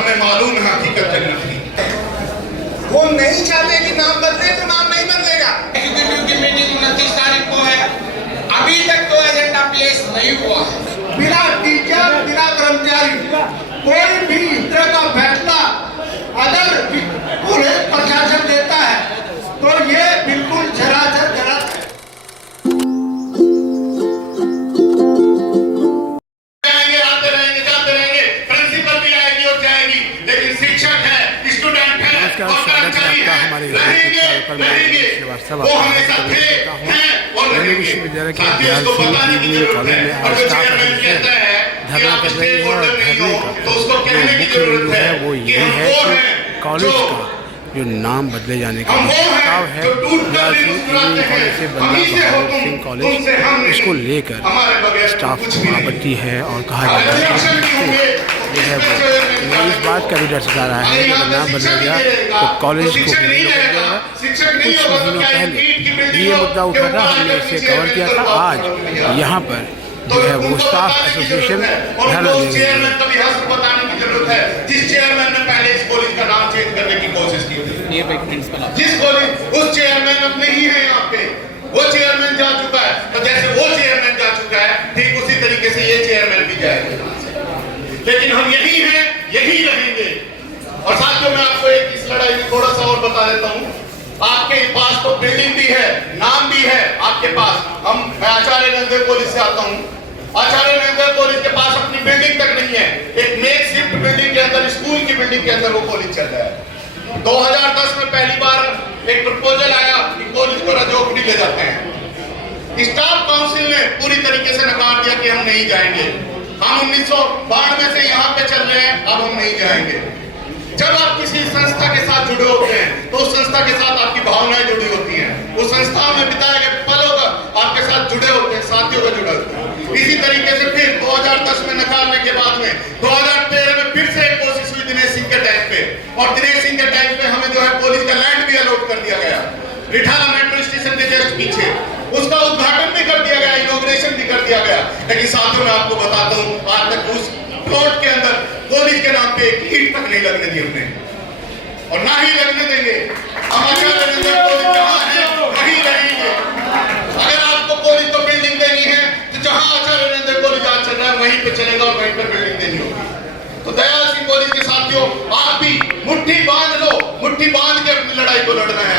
हमें मालूम है हकीकत जन्नत की। वो नहीं चाहते कि नाम बदले तो नाम नहीं बदलेगा। एग्जीक्यूटिव की मीटिंग 29 तारीख को है, अभी तक तो एजेंडा प्लेस नहीं हुआ है। बिना टीचर बिना कर्मचारी कोई भी इस तरह का फैसला अगर पूरे प्रशासन लेता है तो ये बिल्कुल सरासर गलत है। आते रहेंगे जाते रहेंगे, प्रिंसिपल भी आएगी और जाएगी, लेकिन शिक्षक है, स्टूडेंट है और कर्मचारी है, रहेंगे वो हमेशा थे हैं और रहेंगे। साथियों, इसको बताने की जरूरत है। और जो चेयरमैन कहता है कि आप स्टेक होल्डर नहीं हो, तो उसको कहने की जरूरत है वो कि ये हम है वो कि हैं कॉलेज का जो नाम बदले जाने का प्रस्ताव है कॉलेज से बंदा बहादुर सिंह कॉलेज, इसको लेकर स्टाफ को आपत्ति है और कहा जा रहा है ये है वो इस बात का भी डर सता रहा है कि अगर नाम बदल गया तो कॉलेज को भी नहीं बदल जाएगा। कुछ महीनों पहले ये मुद्दा उठा था, हमने इसे कवर किया था। आज यहाँ पर जो है वो स्टाफ एसोसिएशन धरना दे रही है। बताने की जरूरत है जिस चेयरमैन ने पहले इस कॉलेज का नाम चेंज करने की कोशिश की थी, जिस कॉलेज उस चेयरमैन अब नहीं है यहाँ पे, वो चेयरमैन जा चुका है। तो जैसे वो चेयरमैन जा चुका है, ठीक उसी तरीके से ये चेयरमैन भी जाएगा। लेकिन हम यही हैं, यही रहेंगे। और साथियों, मैं आपको एक इस लड़ाई में थोड़ा सा और बता देता हूँ। आपके पास तो बिल्डिंग भी है, नाम भी है आपके पास। मैं आचार्य नंदेव कॉलेज से आता हूँ। आचार्य नंदेव कॉलेज के पास अपनी बिल्डिंग तक नहीं है। एक मेकशिफ्ट बिल्डिंग के अंदर, स्कूल की बिल्डिंग के अंदर वो कॉलेज चल रहा है। 2010 में पहली बार एक प्रपोजल आया कि कॉलेज को रजौकड़ी ले जाते हैं। स्टाफ काउंसिल ने पूरी तरीके से नकार दिया कि हम नहीं जाएंगे। हम 1992 से यहाँ पे चल रहे हैं, अब हम नहीं जाएंगे। जब आप किसी संस्था के साथ जुड़े होते हैं तो उस संस्था के साथ आपकी भावनाएं जुड़ी होती हैं, उस संस्था में बिताए गए पलों का आपके साथ जुड़े होते हैं, साथियों का जुड़े होते हैं। इसी तरीके से फिर 2010 में नकारने के बाद में 2013 में फिर से एक कोशिश हुई दिनेश सिंह के टाइम पे, और दिनेश सिंह के टाइम पे हमें जो है कॉलेज का लैंड भी अलॉट कर दिया गया रिठाला मेट्रो स्टेशन के जस्ट पीछे। उसका उद्घाटन भी कर दिया गया, इनॉग्रेशन भी कर दिया गया। लेकिन साथियों, मैं आपको बताता हूँ, आज तक उस प्लॉट के अंदर कॉलेज के नाम पे एक ईंट तक नहीं लगने दी हमने, और ना ही लगने देंगे। हम आचार्य नंदेव कॉलेज जहाँ है वहीं रहेंगे। अगर आपको कॉलेज को बिल्डिंग देनी है तो जहाँ आचार्य नंदेव कॉलेज आज चल रहा है वहीं पे चलेगा और वहीं पर बिल्डिंग देनी होगी। तो दयाल सिंह कॉलेज के साथियों, आप भी मुट्ठी बांध लो, मुट्ठी बांध के अपनी लड़ाई को लड़ना है।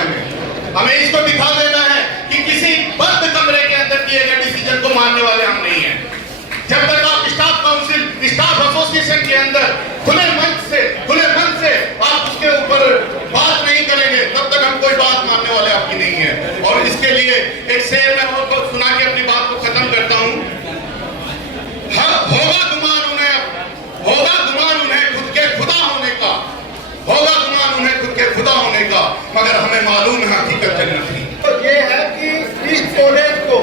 हमें इसको दिखा देना है कि किसी बंद कमरे के अंदर किए गए डिसीजन को मानने वाले हम नहीं हैं। जब तक आप स्टाफ काउंसिल, स्टाफ एसोसिएशन के अंदर खुले मन से आप उसके ऊपर बात नहीं करेंगे, तब तक हम कोई बात मानने वाले आपकी नहीं है। और इसके लिए एक शेर मैं आपको सुना के अपनी बात को खत्म करता हूँ। होगा गुमान उन्हें खुद के खुदा होने का, होगा गुमान उन्हें खुद के खुदा होने का, मगर हमें मालूम है हकीकत जन्नत की। तो ये है कि इस कॉलेज को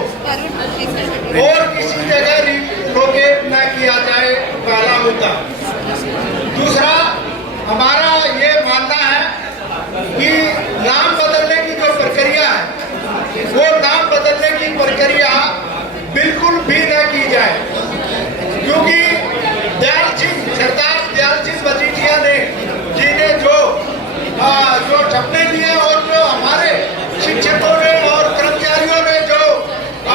और किसी जगह रिलोकेट न किया जाए, पहला मुद्दा। दूसरा, हमारा ये मानना है कि नाम बदलने की जो प्रक्रिया है वो नाम बदलने की प्रक्रिया बिल्कुल भी न की जाए, क्योंकि सरदार दयाल सिंह मजीठिया जी ने जो सपने दिए और जो हमारे शिक्षकों ने और कर्मचारियों ने जो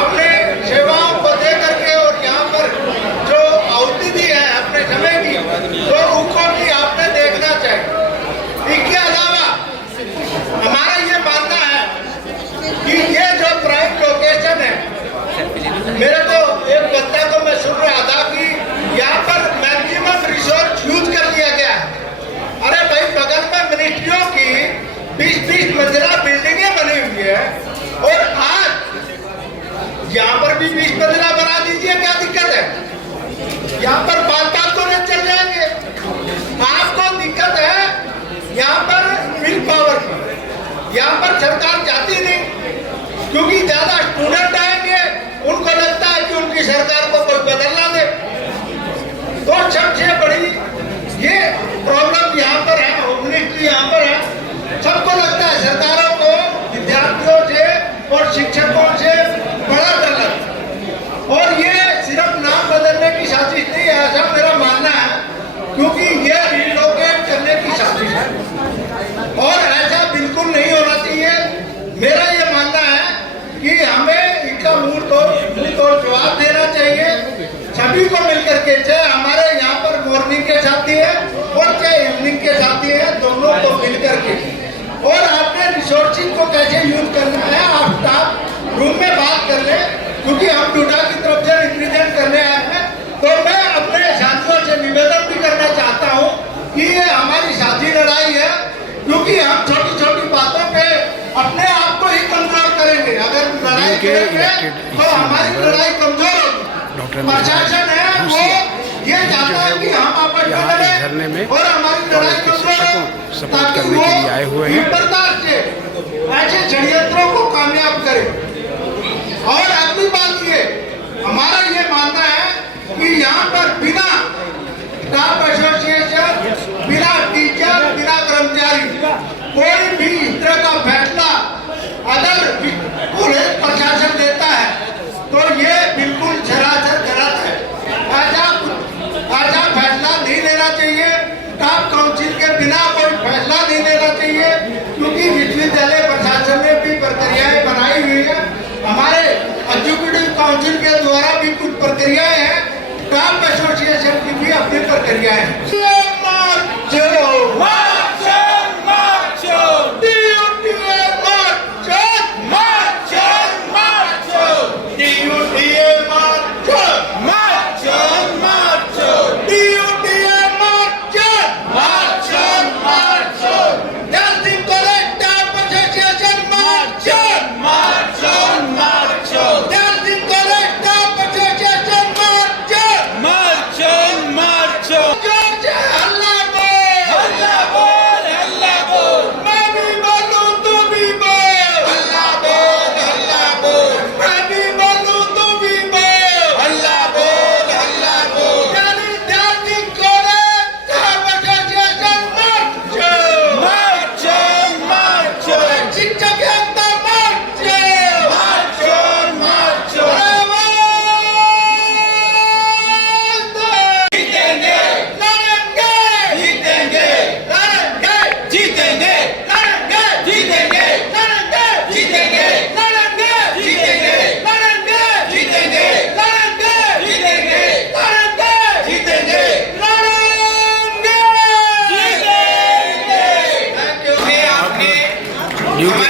अपने सेवाओं को दे करके और यहाँ पर जो आहुति दी है अपने समय की, तो उनको भी आपने देखना चाहिए। इसके अलावा हमारा ये मानना है कि ये जो प्राइम लोकेशन है, मेरे को एक बच्चा को मैं सुन रहा था कि यहाँ पर मैक्सिमम रिसोर्स यूज कर लिया गया है। अरे भाई, बगल में मिनिस्ट्रियों की 20-20 मंजिला बिल्डिंगें बनी हुई है और आज यहाँ पर भी 20 मंजिला बना दीजिए, क्या दिक्कत है? यहाँ पर 5-5 कॉलेज चल जाएंगे। आपको दिक्कत है यहाँ पर विल पावर की, यहाँ पर सरकार चाहती नहीं, क्योंकि ज्यादा स्टूडेंट आएंगे, उनको लगता है कि उनकी सरकार को कोई बदलना दे। तो सबसे बड़ी ये प्रॉब्लम यहाँ पर है, होम मिनिस्ट्री यहाँ पर है। सबको लगता है सरकारों को विद्यार्थियों से और शिक्षकों से बड़ा डर लगता है, और ये सिर्फ नाम बदलने की साजिश नहीं है, ऐसा मेरा मानना है, क्योंकि ये रिलोकेट सभी को मिलकर के, चाहे हमारे यहाँ पर मॉर्निंग के साथी है और चाहे इवनिंग के साथी है, दोनों को मिलकर के, और आपने रिसोर्सिंग को कैसे यूज करना है आप स्टाफ रूम में बात कर ले, क्योंकि हम डूडा की तरफ से रिप्रेजेंट करने आए हैं। तो मैं अपने साथियों से निवेदन भी करना चाहता हूँ कि ये हमारी साझी लड़ाई है, क्योंकि हम छोटी छोटी बातों पे अपने आप को ही कमजोर करेंगे। अगर लड़ाई करेंगे तो हमारी लड़ाई कमजोर होगी। प्रशासन है वो ये चाहता है कि हम आपस में लड़ें और हमारी लड़ाई कमजोर हो, ताकि वो विपरीत से ऐसे षड्यंत्रों को कामयाब करे। और अगली बात ये, हमारा ये मानना है कि यहाँ पर बिना स्टाफ एसोसिएशन, बिना टीचर, बिना कर्मचारी कोई भी इस तरह का फैसला अगर पुलिस प्रशासन लेता है तो ये बिल्कुल सरासर गलत है। ऐसा फैसला नहीं लेना चाहिए। स्टाफ काउंसिल के बिना कोई फैसला नहीं लेना चाहिए, क्योंकि विश्वविद्यालय प्रशासन ने भी प्रक्रियाएं बनाई हुई है। हमारे एग्जीक्यूटिव काउंसिल के द्वारा भी कुछ प्रक्रियाएं हैं, स्टाफ एसोसिएशन की भी अपनी प्रक्रियाएं हैं।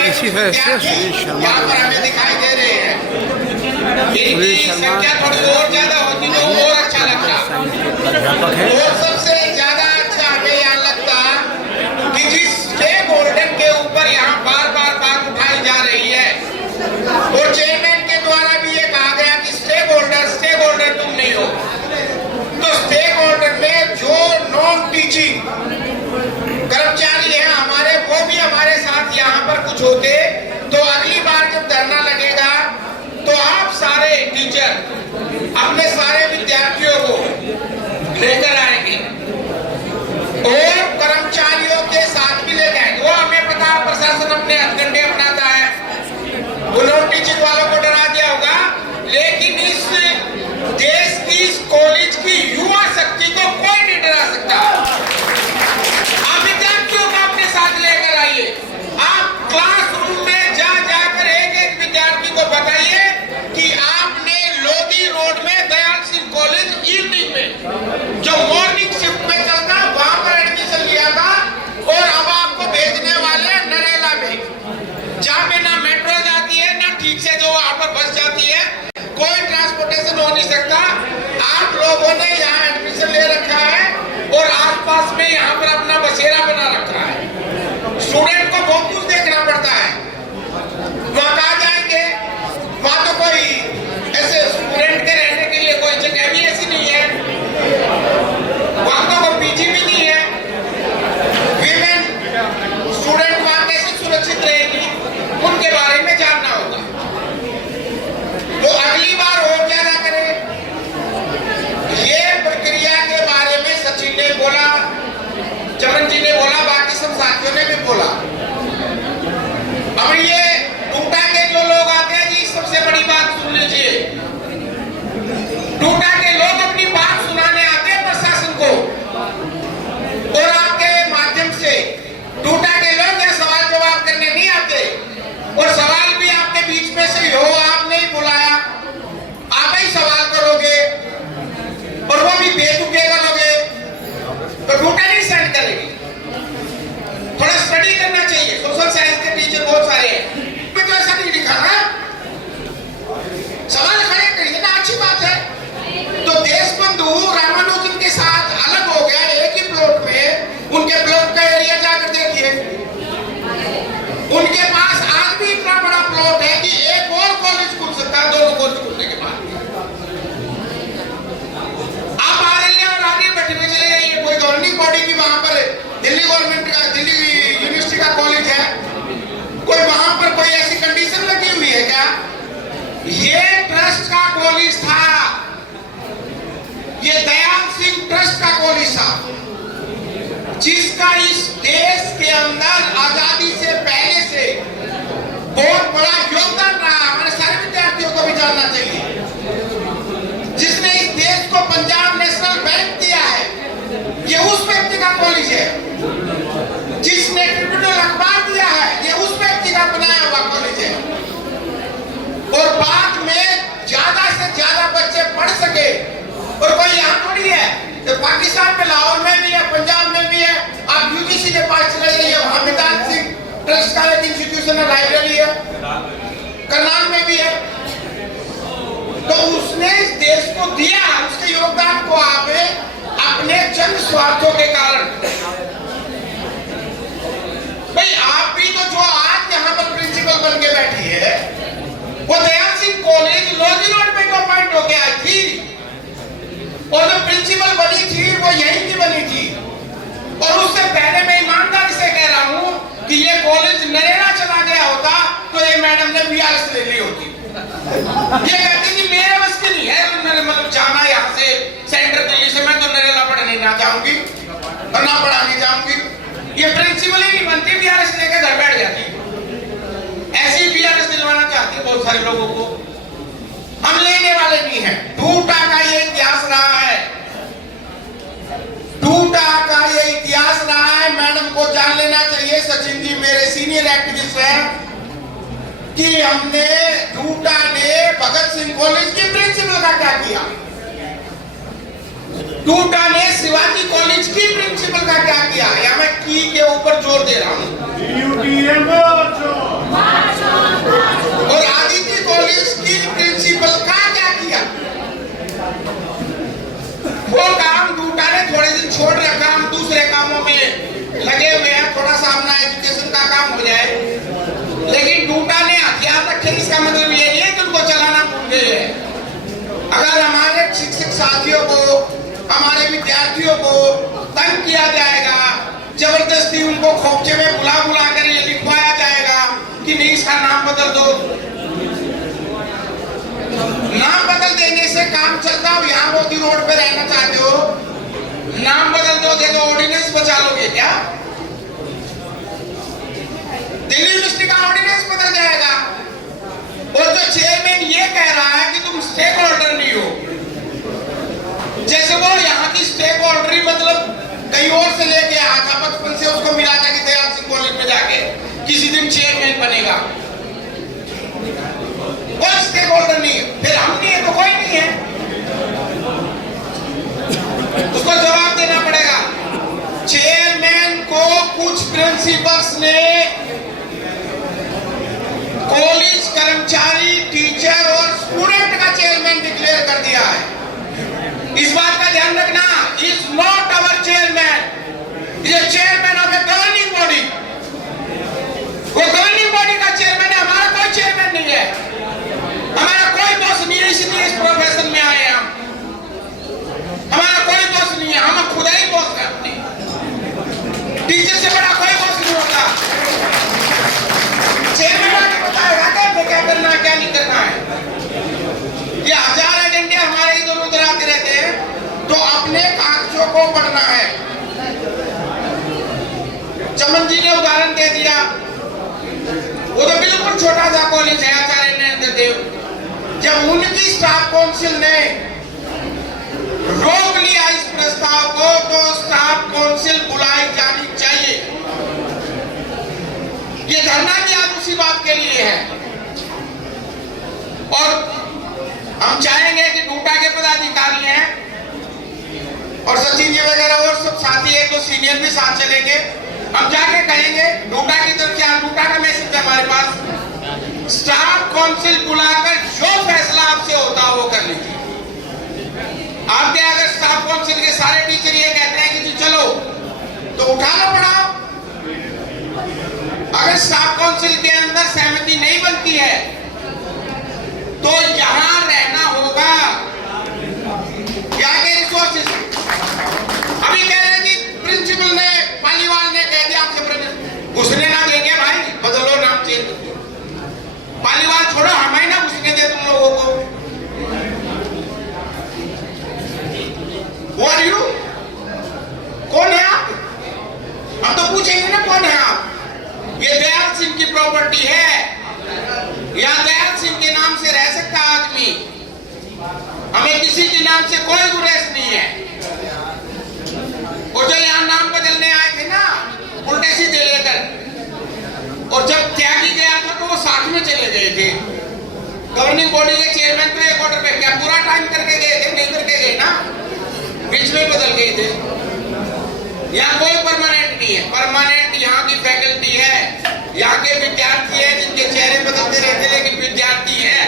इसी तरह से सुनील शर्मा हमें दिखाई दे रहे हैं। इनकी संख्या थोड़ी और ज्यादा होती तो और अच्छा लगता। अध्यापक है। और सबसे ज्यादा अच्छा हमें यहाँ लगता कि जिस स्टेक होल्डर के ऊपर यहाँ बार बार बात उठाई जा रही है, और चेयरमैन के द्वारा भी ये कहा गया कि स्टेक होल्डर तुम नहीं हो, तो स्टेक होल्डर में जो नॉन टीचिंग कर्मचारी है हमारे, वो भी हमारे साथ यहाँ पर कुछ होते, तो अगली बार जब धरना लगेगा तो आप सारे टीचर अपने सारे विद्यार्थियों को लेकर आएंगे और कर्मचारियों के साथ भी लेकर आएंगे। वो हमें पता है प्रशासन अपने हथकंडे अपनाता है, वो नॉन टीचिंग वालों को डरा दिया होगा, लेकिन इस देश की, इस कॉलेज की युवा शक्ति को कोई नहीं डरा सकता। साथ लेकर आइए। आप क्लासरूम में जाकर एक विद्यार्थी को बताइए कि आपने लोधी रोड में दयाल सिंह कॉलेज इवनिंग में जो मॉर्निंग शिफ्ट में चलता वहां पर एडमिशन लिया था, और अब आपको भेजने वाले नरेला में, जहां पे ना मेट्रो जाती है ना ठीक से जो वहां पर बस जाती है, कोई ट्रांसपोर्टेशन हो नहीं सकता। आप लोगों ने यहाँ एडमिशन ले रखा है और आसपास में यहाँ पर अपना बसेरा बना रखा है। स्टूडेंट को बहुत कुछ देखना पड़ता है। वहां कहाँ जाएंगे? वहां तो कोई ऐसे स्टूडेंट के रहने के लिए कोई जगह भी ऐसी नहीं है, वहां तो कोई पीजी भी नहीं है। विमेन स्टूडेंट वहां कैसे सुरक्षित रहेगी, उनके बारे में जानना होगा। तो अगली बार और क्या ना करें, ये ये ट्रस्ट का कॉलेज था, ये दयाल सिंह ट्रस्ट का कॉलेज था, जिसका इस देश के अंदर आजादी से पहले से बहुत बड़ा योगदान रहा। हमारे सारे विद्यार्थियों को भी जानना चाहिए। जिसने इस देश को पंजाब नेशनल बैंक दिया है, ये उस व्यक्ति का कॉलेज है। जिसने ट्रिब्यूनल अखबार दिया है, ये उस व्यक्ति का बनाया हुआ कॉलेज है। और बाद में ज्यादा से ज्यादा बच्चे पढ़ सके, और कोई यहाँ थोड़ी है, तो पाकिस्तान में लाहौर में भी है, पंजाब में भी है। आप यूजीसी के पास चले जाइए, वहां दयाल सिंह ट्रस्ट का एक इंस्टीट्यूशनल लाइब्रेरी है, करनाल में भी है। तो उसने इस देश को दिया, उसके योगदान को आप अपने चंद स्वार्थों के कारण, भाई आप भी तो जो आज यहाँ पर प्रिंसिपल बन के बैठी है, वो दयाल सिंह कॉलेज लोधी रोड में अपॉइंट होके आई थी, और जो प्रिंसिपल बनी थी वो यहीं की बनी थी। और उससे पहले मैं ईमानदारी से कह रहा हूँ कि ये कॉलेज नरेगा चला गया होता तो ये मैडम ने बीआरएस ले ली होती। ये कहती थी मेरे बस की नहीं है, मैंने मतलब जाना यहाँ से सेंटर दिल्ली से, मैं तो नरेगा पढ़ने ना जाऊंगी और ना पढ़ाने जाऊंगी। ये प्रिंसिपल ही नहीं बनती, बीआरएस लेकर घर बैठ जाती। ऐसी बीआरएस दिलवाना चाहती है बहुत सारे लोगों को, हम लेने वाले नहीं है। टूटा का ये इतिहास रहा है, टूटा का ये इतिहास रहा है। मैडम को जान लेना चाहिए, सचिन जी मेरे सीनियर एक्टिविस्ट हैं, कि हमने टूटा ने भगत सिंह कॉलेज की प्रिंसिपल का क्या किया, टूटा ने शिवाजी कॉलेज की प्रिंसिपल का क्या किया। या मैं की के ऊपर जोर दे रहा हूं। और आदित्य कॉलेज की प्रिंसिपल का क्या किया, वो काम टूटा ने थोड़े दिन छोड़ रखा। हम दूसरे कामों में लगे हुए हैं, थोड़ा सा अपना एजुकेशन का काम हो जाए, लेकिन टूटा ने हथियार रखे, इसका मतलब ये नहीं है कि उनको चलाना भूल गए हैं। अगर हमारे शिक्षक साथियों को, हमारे विद्यार्थियों को तंग किया जाएगा, जबरदस्ती उनको खोपचे में बुला बुला कर ये लिखवाया जाएगा कि नहीं इसका नाम बदल दो, नाम बदल देने से काम चलता हो। यहाँ मोदी रोड पे रहना चाहते हो, नाम बदल दोगे तो ऑर्डिनेंस बचा लोगे क्या? दिल्ली यूनिवर्सिटी का ऑर्डिनेंस बदल जाएगा। और जो चेयरमैन ये कह रहा है कि तुम स्टेक होल्डर नहीं हो, जैसे वो यहाँ की स्टेक होल्डर मतलब कहीं और से लेके आया था, बचपन से उसको मिला था कि दयाल सिंह कॉलेज में जाके किसी दिन चेयरमैन बनेगा, कोई स्टेक होल्डर नहीं है। फिर हम नहीं है तो कोई नहीं है, उसको जवाब देना पड़ेगा। चेयरमैन को कुछ प्रिंसिपल्स ने कॉलेज कर्मचारी, टीचर और स्टूडेंट का चेयरमैन डिक्लेयर कर दिया है। इस बात का ध्यान रखना, is not our chairman, is chairman of A governing body. वो गवर्निंग बॉडी का चेयरमैन है, हमारा कोई चेयरमैन नहीं है, हमारा कोई बॉस नहीं है, इसलिए इस प्रोफेशन में आए हैं हम। हमारा कोई बॉस नहीं है, हम खुद ही बॉस हैं अपने। टीचर से बड़ा कोई बॉस नहीं होता। चेयरमैन आके बताएगा कि क्या करना है क्या नहीं करना है। ये हजार एजेंडे हमारे इधर उधर आते रहते हैं, तो अपने कागजों को पढ़ना है। चमन जी ने उदाहरण दे दिया, वो तो बिल्कुल छोटा सा कॉलेज है, आचार्य नरेंद्र देव। जब उनकी स्टाफ काउंसिल ने रोक लिया इस प्रस्ताव को, तो स्टाफ काउंसिल बुलाई जानी चाहिए। ये धरना भी आज उसी बात के लिए है। और हम चाहेंगे कि टूटा के पदाधिकारी हैं और सचिन जी वगैरह और सब साथी है, तो सीनियर भी साथ चलेंगे। हम जाके कहेंगे टूटा की तरफ से, टूटा का मैसेज है हमारे पास, स्टाफ काउंसिल बुलाकर जो फैसला आपसे होता है वो कर लीजिए। आपके अगर स्टाफ काउंसिल के सारे टीचर ये कहते हैं कि चलो, तो उठा लो पढ़ाओ। अगर स्टाफ काउंसिल के अंदर सहमति नहीं बनती है तो यहां रहना होगा। क्या के रिसोर्सेज अभी कह रहे हैं कि प्रिंसिपल ने, पालीवाल ने कह दिया आपसे घुसने ना देंगे भाई, बदलो नाम चेंज। पालीवाल छोड़ो, हमें ना घुसने दे तुम लोगों नाम से कोई गुरेज नहीं है। और जो यहाँ नाम बदलने आए थे ना उल्टे सीधे लेकर, और जब त्यागी गया था तो वो साथ में चले गए थे। गवर्निंग बॉडी के चेयरमैन तो एक ऑर्डर पे क्या पूरा टाइम करके गए थे? नहीं करके गए ना, बीच में बदल गए थे। यहाँ कोई परमानेंट नहीं है। परमानेंट यहाँ की फैकल्टी है, यहाँ के विद्यार्थी है जिनके चेहरे बदलते रहते लेकिन विद्यार्थी है,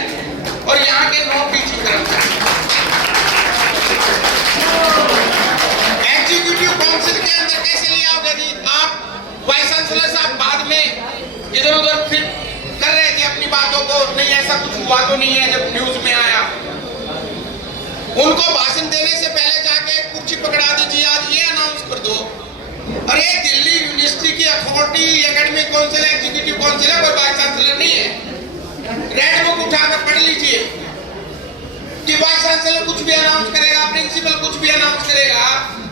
और यहाँ के नॉन टीचिंग कर्मचारी। एग्जीक्यूटिव काउंसिल के अंदर कैसे ले आओगे जी आप? वाइस चांसलर साहब बाद में इधर उधर फिर कर रहे थे अपनी बातों को, नहीं ऐसा कुछ हुआ तो नहीं है। जब न्यूज में आया, उनको भाषण देने से पहले जाके कुर्सी पकड़ा दीजिए, आज ये अनाउंस कर दो। अरे दिल्ली यूनिवर्सिटी की authority academic council executive council है, कोई वाइस चांसलर नहीं है। रेड बुक उठाकर पढ़ लीजिए कि वाइस चांसलर कुछ भी अनाउंस करेगा, प्रिंसिपल कुछ भी अनाउंस करेगा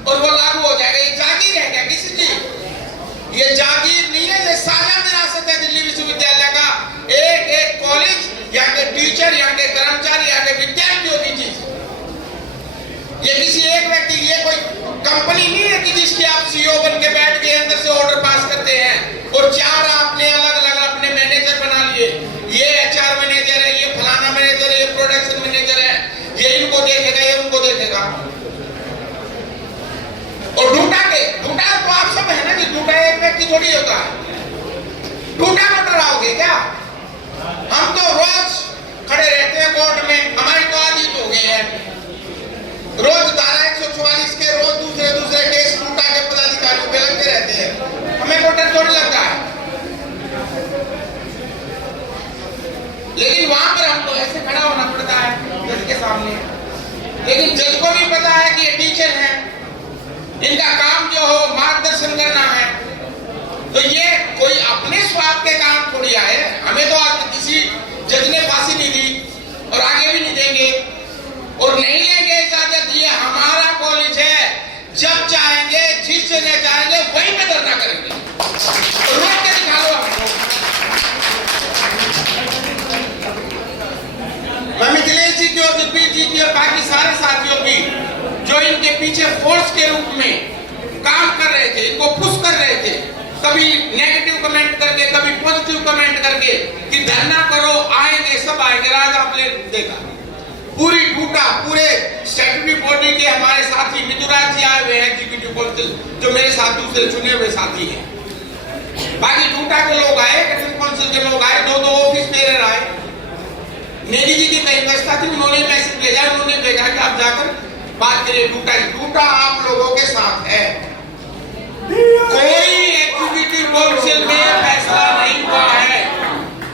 और वो लागू हो जाएगा। ये जागीर है क्या किसी की? ये जागीर नहीं है, ये साझा विरासत है दिल्ली विश्वविद्यालय का। एक एक कॉलेज, यहाँ के टीचर, यहाँ के कर्मचारी, यहाँ के विद्यार्थियों की चीज। ये किसी एक व्यक्ति, ये कोई कंपनी नहीं है कि जिसकी आप सीईओ बन के बैठ के अंदर से ऑर्डर पास करते हैं और चार आपने अलग अलग अपने मैनेजर बना लिए। ये एचआर मैनेजर है, ये फलाना मैनेजर है, ये प्रोडक्शन मैनेजर है, ये इनको देखेगा, ये उनको देखेगा। और ढूंढा तो आप सब है ना कि ढूंढा एक व्यक्ति थोड़ी होता है। ढूंढा को डराओगे क्या? हम तो रोज खड़े रहते हैं कोर्ट में, हमारी तो आदत हो गई है। रोज धारा 144 के रोज दूसरे केस ढूंढा के पदाधिकारियों पे लगते रहते हैं। हमें कोई डर थोड़ी लगता है, लेकिन वहां पर हमको ऐसे खड़ा होना पड़ता है जज के सामने। लेकिन जज को भी पता है कि ये टीचर है, इनका काम जो हो मार्गदर्शन करना है। तो ये कोई अपने स्वार्थ के काम थोड़ी आए। हमें तो आज किसी जज ने फांसी नहीं दी और आगे भी नहीं देंगे और नहीं लेंगे इजाजत। ये हमारा कॉलेज है, जब चाहेंगे जिस जगह चाहेंगे वहीं पे धरना करेंगे। रोक के दिखा लो हमको। मैं मिथिलेश जी की और जगबीर जी की और बाकी सारे साथियों की जो इनके पीछे फोर्स के रूप में काम कर रहे थे, इनको पुश कर रहे थे, कभी नेगेटिव कमेंट करके, कभी पॉजिटिव कमेंट करके कि धरना करो, आएंगे, सब आएंगे। आज आपने देखा पूरी टूटा, पूरे स्टैट्यूटरी बॉडी के हमारे साथी मिथुराज जी आए हुए हैं, एग्जीक्यूटिव काउंसिल जो मेरे साथ दूसरे चुने हुए साथी हैं। बाकी टूटा के लोग आए, एकेडमिक काउंसिल के लोग आए, दो ऑफिस बेरर आए। नेगी जी की कई व्यवस्था थी, उन्होंने मैसेज भेजा, उन्होंने भेजा कि आप जाकर बात करिए। टूटा आप लोगों के साथ है। कोई एग्जीक्यूटिव काउंसिल में फैसला नहीं हुआ है,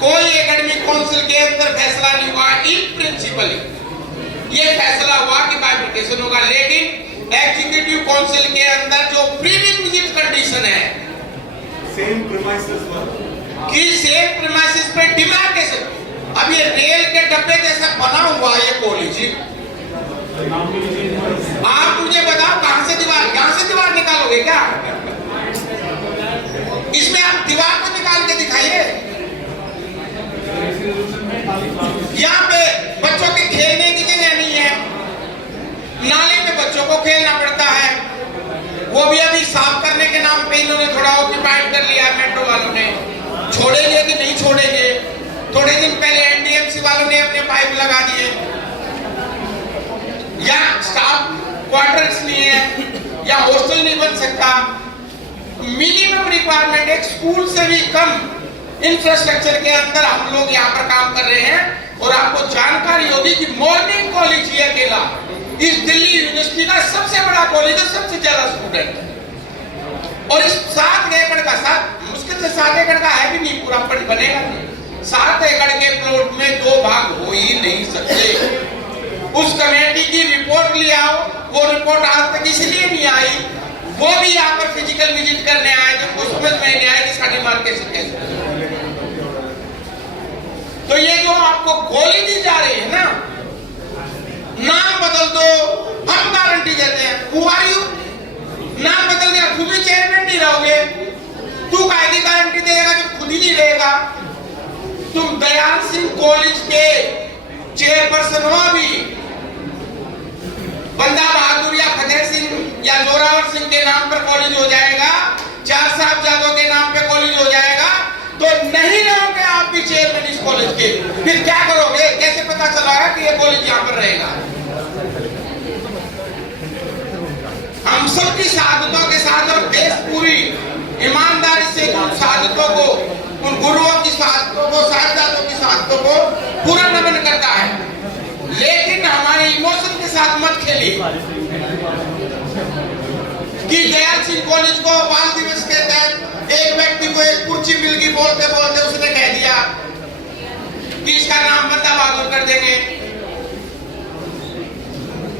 कोई एकेडमिक काउंसिल के अंदर फैसला नहीं हुआ। इन प्रिंसिपल ये फैसला हुआ कि बाइफरकेशन होगा, लेकिन एग्जीक्यूटिव काउंसिल के अंदर जो प्री रिक्विजिट कंडीशन है सेम प्रीमाइसेस पे डिमार्केशन। अब ये रेल के डब्बे जैसा बना हुआ ये कॉलेज, आप मुझे बताओ कहां से दीवार, यहां से दीवार निकालोगे क्या? इसमें आप दीवार को निकाल के दिखाइए। यहाँ पे बच्चों के खेलने की जगह नहीं है, नाले में बच्चों को खेलना पड़ता है। वो भी अभी साफ करने के नाम पे इन्होंने थोड़ा ऑक्यूपाइड कर लिया मेट्रो वालों ने। छोड़ेंगे कि नहीं छोड़ेंगे? थोड़े दिन पहले एनडीएमसी वालों ने अपने पाइप लगा दिए। या स्टाफ क्वार्टर्स नहीं है, या हॉस्टल नहीं बन सकता। मिनिमम रिक्वायरमेंट एक स्कूल से भी कम इंफ्रास्ट्रक्चर के अंदर हम लोग यहाँ पर काम कर रहे हैं। और आपको जानकारी होगी कि मॉर्निंग कॉलेज ही अकेला इस दिल्ली यूनिवर्सिटी का सबसे बड़ा कॉलेज है, सबसे ज्यादा स्टूडेंट है। और इस 7 एकड़ का, मुश्किल से 7 एकड़ का है भी नहीं, पूरा बनेगा नहीं। 7 एकड़ के प्लॉट में 2 भाग हो ही नहीं सकते। उस कमेटी की रिपोर्ट ले आओ, वो रिपोर्ट आज तक इसलिए नहीं आई, वो भी यहाँ पर फिजिकल विजिट करने आए थे, कुछ समझ में नहीं आया कि इसका डिमार्केशन कैसे। तो ये जो आपको गोली दी जा रही है ना, नाम बदल दो, हम गारंटी देते हैं। Who are you? नाम बदल दिया, खुद भी चेयरमैन नहीं रहोगे। तू कायदी गारंटी देगा जब खुद ही नहीं रहेगा। तुम दयाल सिंह कॉलेज के चेयरपर्सन हो अभी, फिर क्या करोगे? कैसे पता चलागा कि ये कॉलेज यहाँ पर रहेगा? हम सबकी शहादतों के साथ और देश पूरी ईमानदारी से उन शहादतों को, उन गुरुओं की शहादतों को, साहिबजादों की शहादतों को पूरा नमन करता है। लेकिन हमारे इमोशन के साथ मत खेलिए कि दयाल सिंह कॉलेज को बाल दिवस के तहत एक व्यक्ति को एक कुर्सी मिल गई, बोलते बोलते उसने कह दिया कि इसका नाम बंदा बहादुर कर देंगे।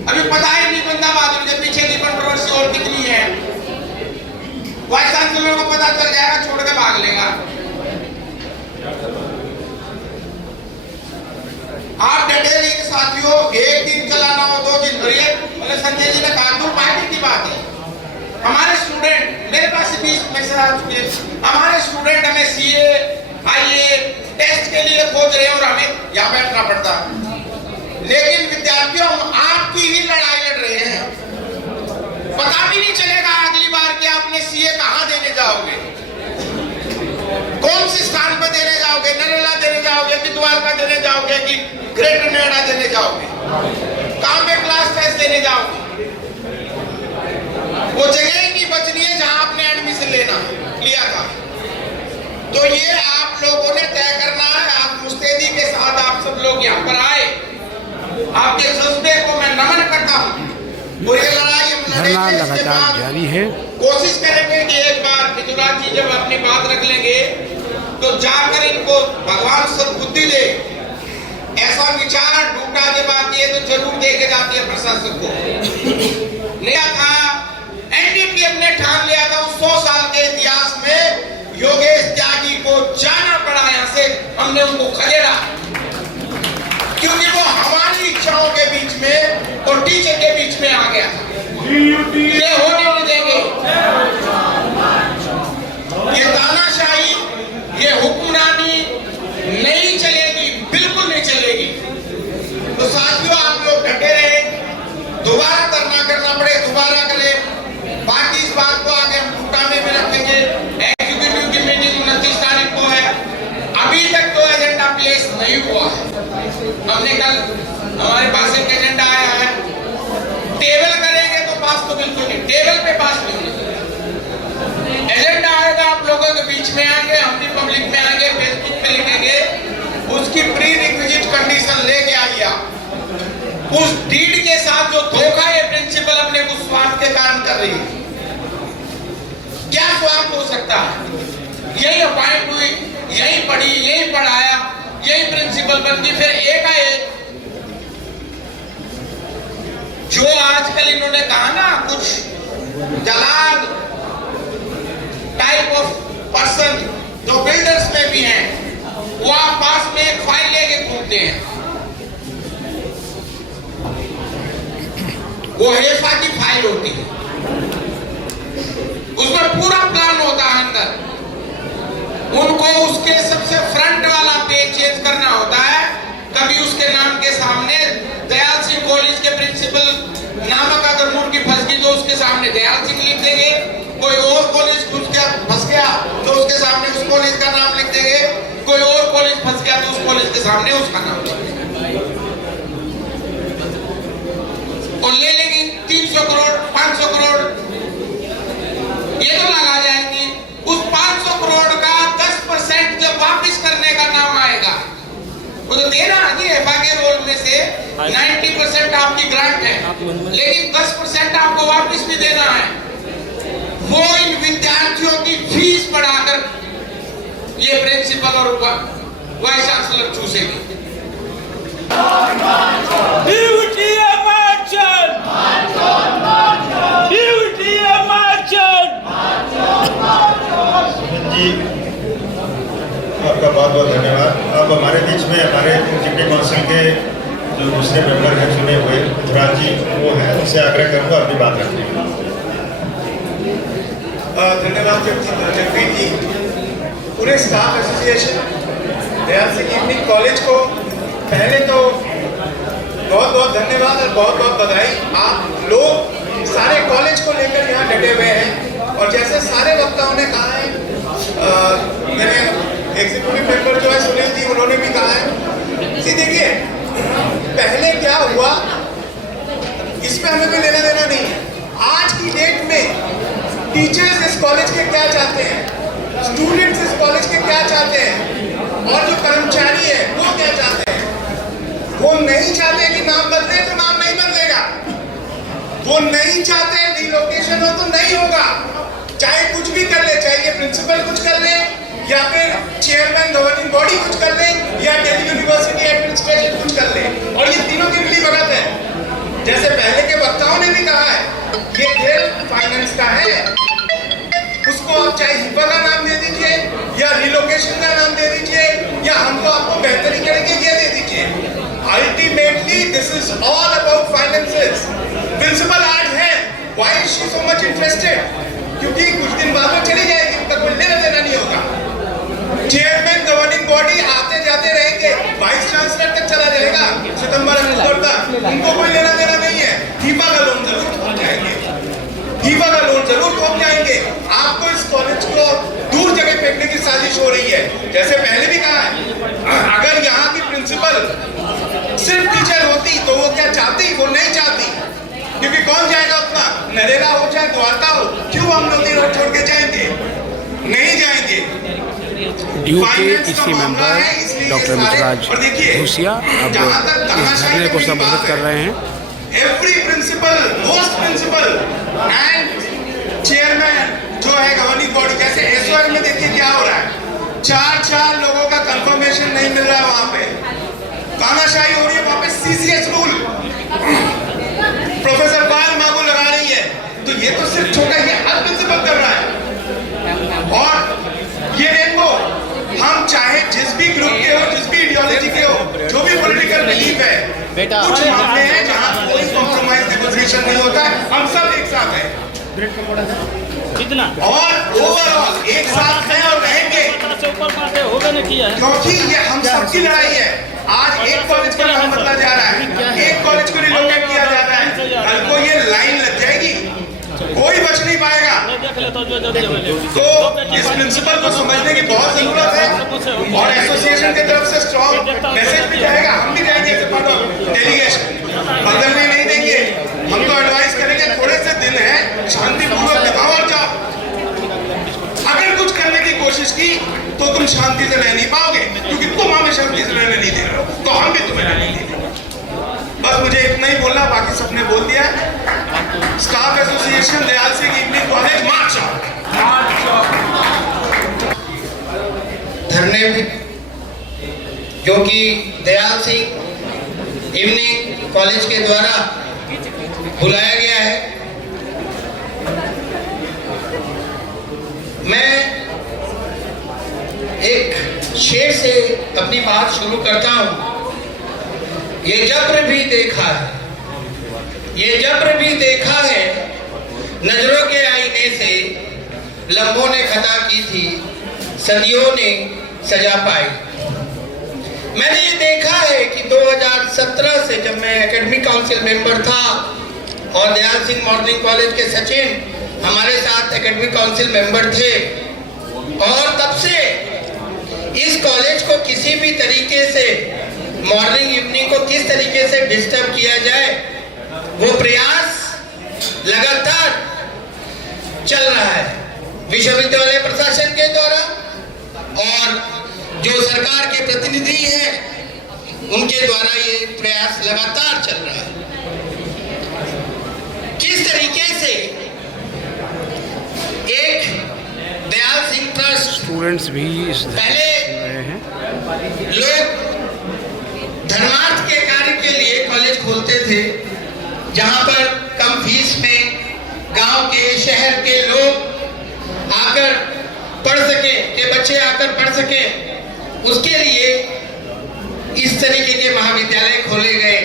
अभी पता ही नहीं बंदा बहादुर के पीछे की कंट्रोवर्सी और कितनी है। वाइस चांसलर को पता चल जाएगा, छोड़ के भाग लेगा। आप डटे रहिए साथियों, एक दिन चलाना हो, 2 दिन। और संजय जी ने कहा तो पार्टी की बात है। हमारे स्टूडेंट, मेरे पास 20 मैसेज आ चुके हैं, हमारे स्टूडेंट हमें सीए आईए टेस्ट के लिए खोज रहे हैं और हमें यहाँ बैठना पड़ता। लेकिन विद्यार्थियों, हम आपकी ही लड़ाई लड़ रहे हैं। पता भी नहीं चलेगा अगली बार कि आपने सीए कहाँ देने जाओगे, कौन से स्थान पर देने जाओगे, नरेला देने जाओगे कि द्वारका देने जाओगे कि ग्रेटर नोएडा देने जाओगे, कहाँ पे क्लास टेस्ट देने जाओगे। वो जगह ही नहीं बचनी है जहां आपने एडमिशन लिया था। तो ये आप लोगों ने तय करना है। आप मुस्तैदी के साथ आप सब लोग यहाँ पर आए, आपके जज्बे को मैं नमन करता हूँ। धरना लगातार जारी है। कोशिश करेंगे कि एक बार मिथुराज जी जब अपनी बात रख लेंगे तो जाकर इनको भगवान सद्बुद्धि दे। ऐसा विचार ढूंढा जब आती है तो जरूर देके जाती है प्रशासन को। लिया था एनडीपीएफ ने ठान लिया था उस 100 साल के इतिहास में योगेश त्यागी को जाना पड़ा। यहाँ से हमने उनको खदेड़ा क्योंकि वो हमारी इच्छाओं के बीच में और टीचर के बीच में आ गया था। ये होने नहीं देंगे। ये तानाशाही, ये हुक्मरानी नहीं चलेगी, बिल्कुल नहीं चलेगी। तो साथियों, आप लोग डटे रहे, दोबारा धरना करना पड़े दोबारा करें। बाकी इस बात को आगे हम टूटा में भी रखेंगे। एग्जीक्यूटिव की मीटिंग 29 तारीख को है। अभी तक तो एजेंडा प्लेस नहीं हुआ है। हमने कल हमारे पास एक एजेंडा आया है, टेबल करेंगे तो पास तो बिल्कुल नहीं, टेबल पे पास नहीं होगा। एजेंडा आएगा, आप लोगों के बीच में आएंगे, हम भी पब्लिक में आएंगे, फेसबुक पे लिखेंगे, उसकी प्री रिक्विजिट कंडीशन लेके आइए। उस डीड के साथ जो धोखा है प्रिंसिपल अपने कुछ स्वार्थ के कारण कर रही है। क्या स्वार्थ हो सकता है? यही अपॉइंट हुई, यही पढ़ी, यही पढ़ाया, यही प्रिंसिपल बनती, फिर एकाएक जो आजकल इन्होंने कहा ना, कुछ दलाल टाइप ऑफ पर्सन जो बिल्डर्स में भी हैं, वो आप पास में एक फाइल लेके घूमते हैं। वो हेफा की फाइल होती है, उसमें पूरा प्लान होता है अंदर। उनको उसके सबसे फ्रंट वाला पेज चेंज करना होता है। कभी उसके नाम के सामने दयाल सिंह कॉलेज के प्रिंसिपल नामक अगर मुर्गी फंस गई तो उसके सामने दयाल सिंह लिख देंगे। कोई और कॉलेज फंस गया तो उसके सामने उस कॉलेज का नाम लिख देंगे। कोई और कॉलेज फंस गया तो उस कॉलेज के सामने उसका नाम लिख देंगे और ले लेंगे 300 करोड़ 500 करोड़ ये तो लगा जाएंगे। उस 500 करोड़ का 10% जब वापस करने का नाम आएगा, वो तो देना नहीं है। बाकी रोल में से 90% आपकी ग्रांट है, लेकिन 10% आपको वापस भी देना है। वो इन विद्यार्थियों की फीस बढ़ाकर ये प्रिंसिपल और वाइस चांसलर चूसेगी। आपका बहुत बहुत धन्यवाद। अब हमारे बीच में हमारे एग्जीक्यूटिव काउंसिल के जो दूसरे मेंबर हैं चुने हुए मिथुराज जी, वो हैं, उनसे आग्रह करूँगा अपनी बात रखने का। धन्यवाद जगदीप जी। पूरे staff association Dayal Singh evening college को पहले तो बहुत बहुत धन्यवाद और बहुत बहुत बधाई। आप लोग सारे कॉलेज को लेकर यहाँ डटे हुए हैं और जैसे सारे वक्ताओं ने कहा है, मेरे एग्जीक्यूटिव मेंबर जो है सुनील जी, उन्होंने भी कहा है देखिए पहले क्या हुआ इसमें हमें कोई लेना देना नहीं है। आज की डेट में टीचर्स इस कॉलेज के क्या चाहते हैं, स्टूडेंट्स इस कॉलेज के क्या चाहते हैं और जो कर्मचारी है वो क्या चाहते हैं। वो नहीं चाहते कि नाम बदले तो नाम नहीं बदलेगा, वो नहीं चाहते रिलोकेशन हो तो नहीं होगा, चाहे कुछ भी कर ले, चाहे ये प्रिंसिपल कुछ कर ले या फिर चेयरमैन गवर्निंग बॉडी कुछ कर ले या दिल्ली यूनिवर्सिटी एडमिनिस्ट्रेशन कुछ कर ले। और ये तीनों की मिली भगत है। जैसे पहले के वक्ताओं ने भी कहा है ये खेल फाइनेंस का है, उसको आप चाहे हिपा का नाम दे दीजिए या रिलोकेशन का नाम दे दीजिए या हम तो आपको बेहतरी करेंगे ये दे दीजिए। Ultimately this is all about finances. Principal आज है, why is she so much interested? क्योंकि कुछ दिन बाद में चली जाएगी, उनका कोई लेना देना नहीं होगा। चेयरमैन गवर्निंग बॉडी आते जाते रहेंगे, वाइस चांसलर तक चला जाएगा सितंबर अक्टूबर तक, उनको कोई लेना देना नहीं है। हिपा का लोन जरूर पहुंच जाएंगे, हिपा का लोन जरूर पहुंच जाएंगे। आपको इस कॉलेज को दूर जगह फेंकने की साजिश हो रही है। जैसे पहले भी कहा है, अगर यहाँ की प्रिंसिपल सिर्फ टीचर होती तो वो क्या चाहती? वो नहीं चाहती, क्योंकि कौन जाएगा उतना, नरेगा हो चाहे द्वारका हो, क्यों हम लोग रोड छोड़ के जाएंगे? नहीं जाएंगे। ड्यू के इसी मेंबर डॉक्टर मितराज भूसिया अब इस धरने को संबोधित कर रहे हैं। Every principal, most principal and chairman जो है गवर्निंग बॉडी, जैसे एसओएल में देखिए क्या हो रहा है, 4 लोगों का कंफर्मेशन नहीं मिल रहा है, वहां पे तानाशाही हो रही है, वहां पे सीसीएस रूल प्रोफेसर बाल मांगू लगा रही है। तो ये तो सिर्फ छोटा ही हर प्रिंसिपल कर रहा है। और ये देखो, हम चाहे जिस भी ग्रुप के हो, जिस भी आइडियोलॉजी के हो, जो भी पॉलिटिकल बिलीफ है, कुछ मामले हैं जहां कोई कॉम्प्रोमाइज नेगोशिएशन नहीं होता है, हम सब एक साथ हैं और ओवरऑल एक साथ हैं और रहेंगे, क्योंकि ये हम सबकी लड़ाई है। आज एक कॉलेज का नाम बदला जा रहा है, एक कॉलेज को रिलोकेट किया जा रहा है, कल को ये लाइन लग जाएगी, कोई बच नहीं पाएगा। तो इस प्रिंसिपल को समझने की बहुत जरूरत है और एसोसिएशन की तरफ से स्ट्रॉन्ग मैसेज भी जाएगा, हम भी जाएंगे डेलीगेशन, बदलने नहीं देंगे। हम तो एडवाइस करेंगे, थोड़े से दिन है, शांतिपूर्वक दिखाओ और जाओ। अगर कुछ करने की कोशिश की तो तुम शांति से रह नहीं पाओगे, क्योंकि तुम हमें शांति से रहने नहीं दे रहे हो, तो हम भी तुम्हें रहने नहीं देंगे। बस मुझे इतना ही बोलना, बाकी सबने बोल दिया है। Staff association Dayal Singh evening college march धरने में जो कि दयाल सिंह इवनिंग कॉलेज के द्वारा बुलाया गया है, मैं एक शेर से अपनी बात शुरू करता हूं। ये जब्र भी देखा है, ये जब्र भी देखा है, नजरों के आईने से लम्हों ने खता की थी, सदियों ने सजा पाई। मैंने ये देखा है कि 2017 से जब मैं एकेडमिक काउंसिल मेंबर था और दयाल सिंह मॉडर्निंग कॉलेज के सचिन हमारे साथ एकेडमिक काउंसिल मेंबर थे, और तब से इस कॉलेज को किसी भी तरीके से मॉर्निंग इवनिंग को किस तरीके से डिस्टर्ब किया जाए, वो प्रयास लगातार चल रहा है विश्वविद्यालय प्रशासन के द्वारा, और जो सरकार के प्रतिनिधि हैं उनके द्वारा ये प्रयास लगातार चल रहा है। किस तरीके से एक दयाल सिंह ट्रस्ट स्टूडेंट्स भी इस पहले लोग धर्मार्थ के कार्य के लिए कॉलेज खोलते थे, जहां पर कम फीस में गांव के शहर के लोग आकर पढ़ सके, के बच्चे आकर पढ़ सके, उसके लिए इस तरीके के महाविद्यालय खोले गए।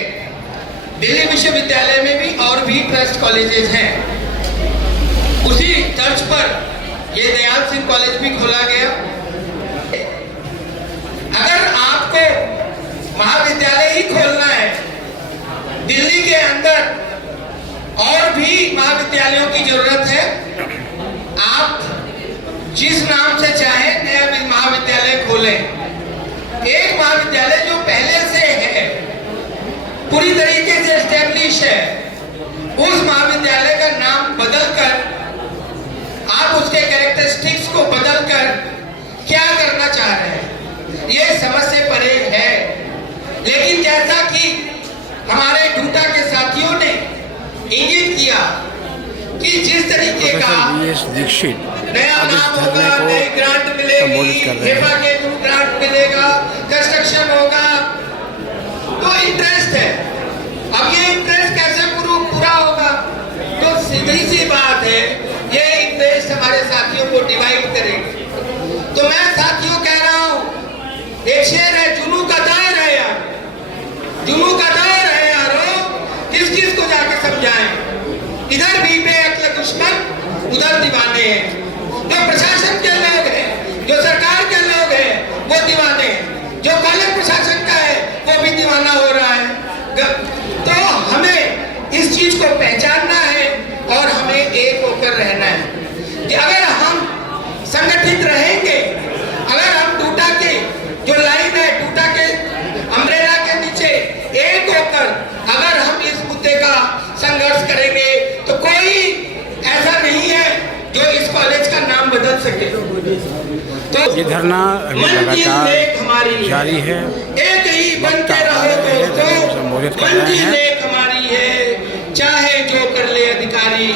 दिल्ली विश्वविद्यालय में भी और भी ट्रस्ट कॉलेजेस हैं, उसी तर्ज पर ये दयाल सिंह कॉलेज भी खोला गया। अगर आपको महाविद्यालय ही खोलना है, दिल्ली के अंदर और भी महाविद्यालयों की जरूरत है। आप जिस नाम से चाहे नया महाविद्यालय खोलें, एक महाविद्यालय जो पहले से पूरी तरीके से एस्टेब्लिश है, उस महाविद्यालय का नाम बदलकर आप उसके कैरेक्टरिस्टिक्स को बदलकर क्या करना चाह रहे हैं, ये समझ से परे है। लेकिन जैसा कि हमारे डूटा के साथियों ने इंगित किया कि जिस तरीके का दीक्षित नया अब इस नाम धरने होगा, को नई ग्रांट संबोधित कर मिलेगी, रहे हेफा हैं। के थ्रू ग्रांट मिलेगा, कंस्ट्रक्शन होगा, तो इंटरेस्ट है। अब ये इंटरेस्ट कैसे पूरा होगा? तो सीधी सी बात है, ये इंटरेस्ट हमारे साथियों को डिवाइड करेंगे। तो मैं साथियों कह रहा हूं, एक शेर है, जुनू का दायर है यार, जुनू का दायर है यारो, किस किस को जाके समझाएं। इधर भी बेअक्ल दुश्मन, उधर दीवाने हैं। जो प्रशासन के लोग हैं, जो सरकार के लोग हैं, वो दीवाने हैं। जो कॉलेज प्रशासन का है, वो भी दीवाना हो रहा है। तो हमें इस चीज को पहचानना है और हमें एक होकर रहना है कि अगर हम संगठित रहेंगे, अगर हम डूटा के जो लाइन है, डूटा के अम्ब्रेला के नीचे एक होकर अगर हम इस मुद्दे का संघर्ष करेंगे, तो कोई ऐसा नहीं है जो इस कॉलेज का नाम बदल सके। तो ये धरना अभी लगातार जारी है। एक ही बन के रहो दोस्तों, संबोधित कर रहे हैं। एक हमारी है, चाहे जो कर ले अधिकारी,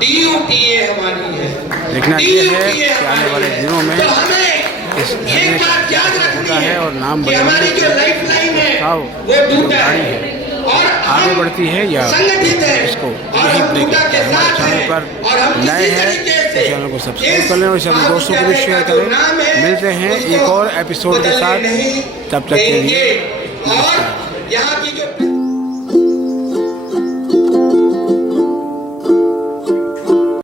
DUTA हमारी है। देखना ये है कि आने वाले दिनों में तो हमें इस धरने एक बात याद का रखनी होता है और नाम कि हमारी बदलने जो लाइफ लाइन है वो डूटा है और आगे बढ़ती है या संगठित है इसको और यही हम ब्रेक डूटा के हमारे साथ चैनल हैं पर और हम नए किसी हैं तरीके तो से चैनल को सब्सक्राइब इस कर लें और सभी दोस्तों को भी शेयर महाविद्यालय का जो नाम करें। है, मिलते हैं एक उसको और एपिसोड के बदलने साथ, नहीं तब तक के लिए देंगे। और यहाँ की जो